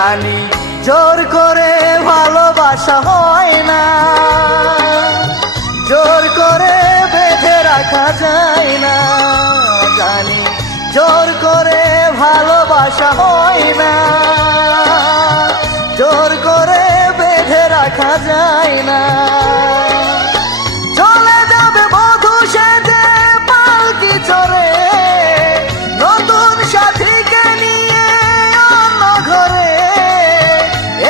জানি জোর করে ভালোবাসা হয় না, জোর করে বেঁধে রাখা যায় না। জানি জোর করে ভালোবাসা হয় না, জোর করে বেঁধে রাখা যায় না। চলে যাবে বধূ সেজে পালকি চড়ে, নতুন সাথীকে নিয়ে অন্য ঘরে,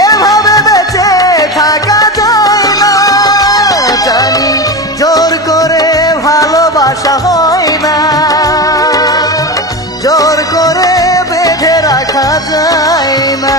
এভাবে বেঁচে থাকা যায় না। জানি জোর করে ভালোবাসা হয় না, জোর করে বেঁধে রাখা যায় না।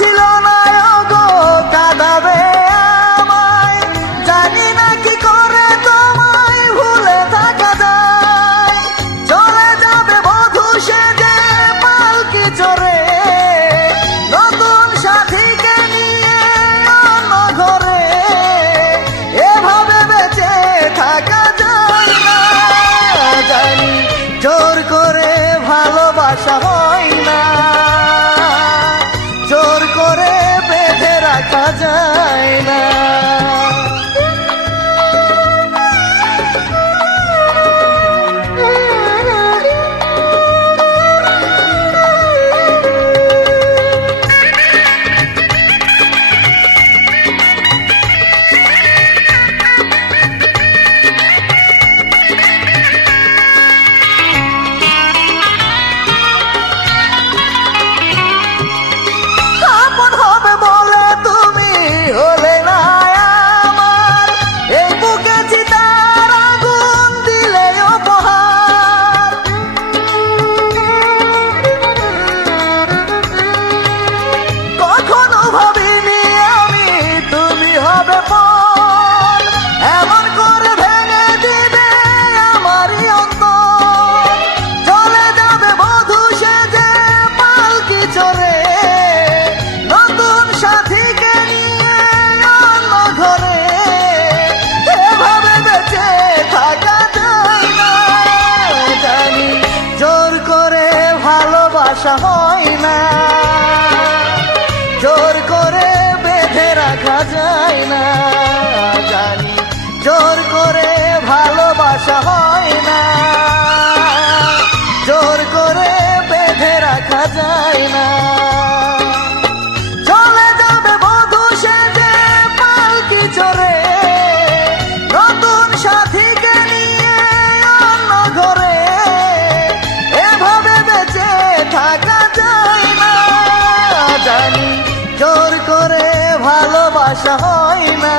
ছিল না গো কাঁদাবে আমায়, জানি না কি করে তোমায় ভুলে থাকা যায়। চলে যাবে বধূ সেজে পালকি চড়ে, নতুন সাথীকে নিয়ে অন্য ঘরে, এভাবে বেঁচে থাকা যায় না। জানি জোর করে ভালোবাসা হয় না, জোর করে বেঁধে রাখা যায় না। ভালোবাসা হয় না, জোর করে বেঁধে রাখা যায় না। জানি জোর করে ভালোবাসা হয় না, জোর করে বেঁধে রাখা যায় না। চলে যাবে বধূ সেজে পালকি চড়ে, নতুন সাথীকে নিয়ে অন্য ঘরে, এভাবে বেঁচে থাকা যায় না। জানি জোর করে ভালোবাসা হয় না,